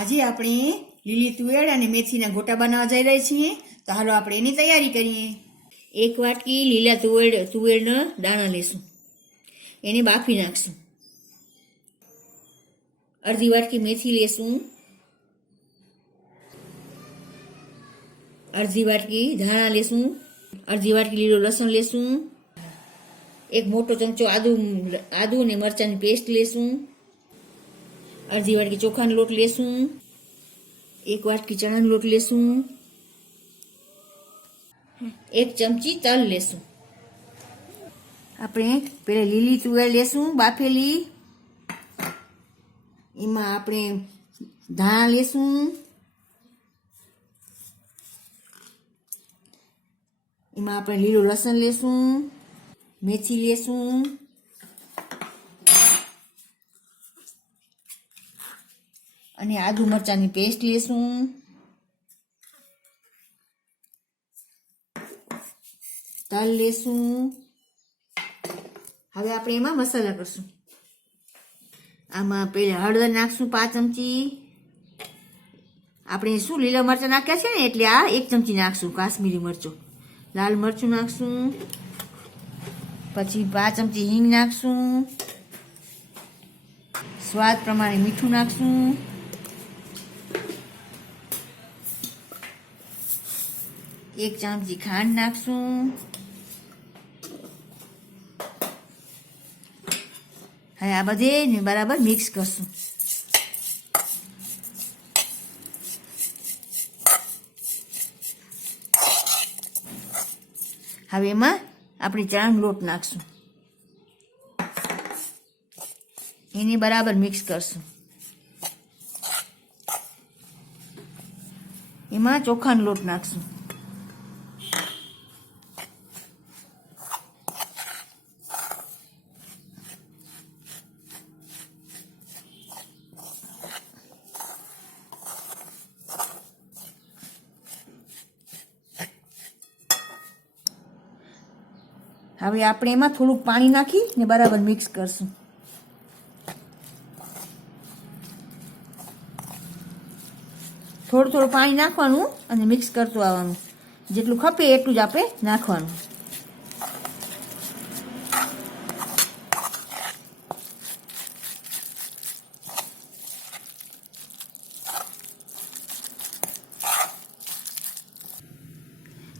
આજે આપણે લીલી તુવેર અને મેથીના ગોટા બનાવવા જઈ રહ્યા છીએ. તો હાલો આપણે એની તૈયારી કરીએ. એક વાટકી લીલા તુવેર, તુવેરના દાણા લેશું. એને બાફી નાખશું. અડધી વાટકી મેથી લેશું. અડધી વાટકી ધાણા લેશું. અડધી વાટકી લીલું લસણ લેશું. એક મોટો ચમચો આદુ આદુ અને મરચાંની પેસ્ટ લેશું. અડધી વાટકી ચોખાનો લોટ લેશું. એક વાટકી ચણાનો લોટ લેશું. એક ચમચી તલ લેશું. આપણે પેલા લીલી તુવેર લેશું, બાફેલી. એમાં આપણે ધાણા લેશું. એમાં આપણે લીલું લસણ લેશું. મેથી લેશું. અને આદુ મરચાંની પેસ્ટ લેશું. તલ લેશું. હવે આપણે એમાં મસાલા કરશું. આમાં પહેલાં હળદર નાખશું પાંચ ચમચી. આપણે શું લીલા મરચાં નાખ્યા છે ને, એટલે આ એક ચમચી નાખશું કાશ્મીરી મરચું. લાલ મરચું નાખશું. પછી પાંચ ચમચી હિંગ નાખશું. સ્વાદ પ્રમાણે મીઠું નાખશું. એક ચમચી ખાંડ નાખશું. હવે આ બધે બરાબર મિક્સ કરશું. હવે એમાં આપણે ચણાનો લોટ નાખશું. એને બરાબર મિક્સ કરશું. એમાં ચોખાનો લોટ નાખશું. હવે આપણે એમાં થોડુંક પાણી નાખી ને બરાબર મિક્સ કરશું. થોડું થોડું પાણી નાખવાનું અને મિક્સ કરતું આવવાનું. જેટલું ખપે એટલું જ આપણે નાખવાનું.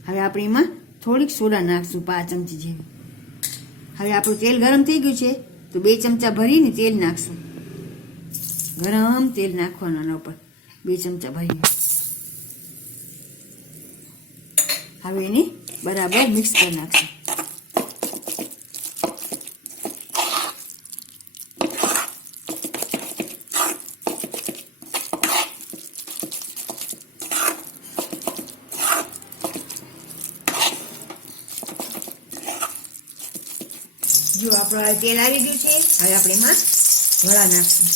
હવે આપણે એમાં થોડીક સોડા નાખશું પાંચ ચમચી જેવી. હવે આપણું તેલ ગરમ થઈ ગયું છે, તો બે ચમચા ભરીને તેલ નાખશું. ગરમ તેલ નાખવાનું આના ઉપર, બે ચમચા ભરીને. હવે એને બરાબર મિક્સ કરી નાખશું. જો આપણું તેલ આવી ગયું છે, હવે આપણે એમાં વડા નાખશું.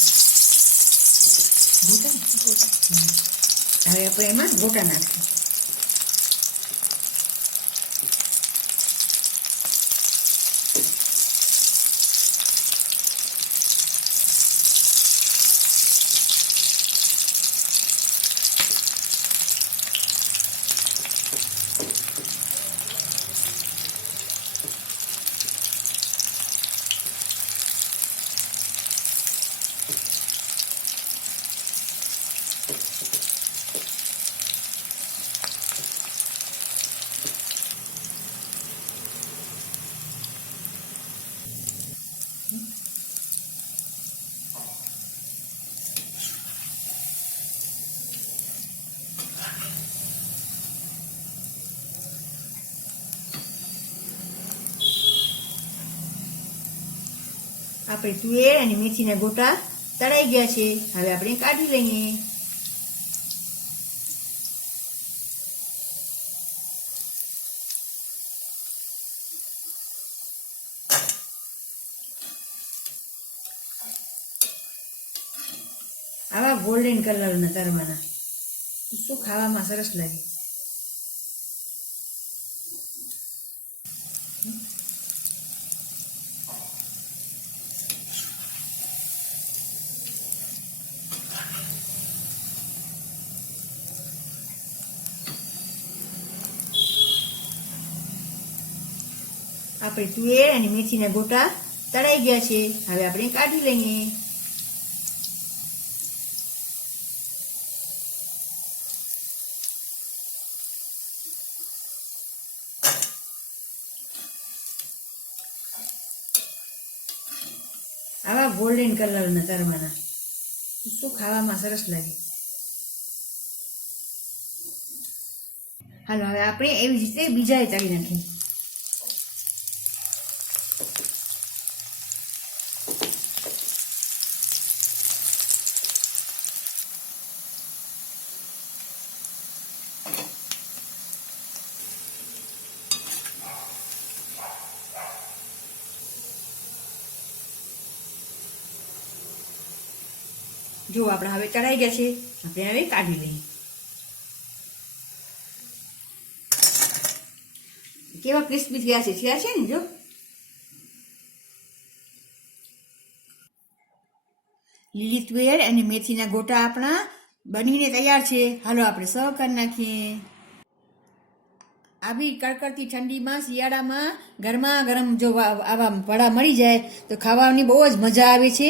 હવે આપણે એમાં ગોટા નાખશું. આપણે તુવેર અને મેથીના ગોટા તળાઈ ગયા છે. હવે આપણે કાઢી લઈએ. આવા ગોલ્ડન કલરના તરવાના. શું ખાવામાં સરસ લાગે? આપણે તુવેર અને મેથીના ગોટા તળાઈ ગયા છે. હવે આપણે કાઢી લઈએ. આવા ગોલ્ડન કલરના તરવાના. શું ખાવામાં સરસ લાગે. હાલો, હવે આપણે એવી રીતે બીજાએ ચાલી નાખીએ. જો આપણા હવે તળાઈ ગયા છે, આપણે હવે કાઢી લઈએ. કેવા ક્રિસ્પી થયા છે થયા છે ને જો? લીલી તુવેર અને મેથીના ગોટા આપણા બનીને તૈયાર છે. હાલો આપણે સર્વ કરી નાખીએ. આવી કડકડતી ઠંડીમાં શિયાળામાં ગરમા ગરમ જો આવા વડા મળી જાય, તો ખાવાની બહુ જ મજા આવે છે.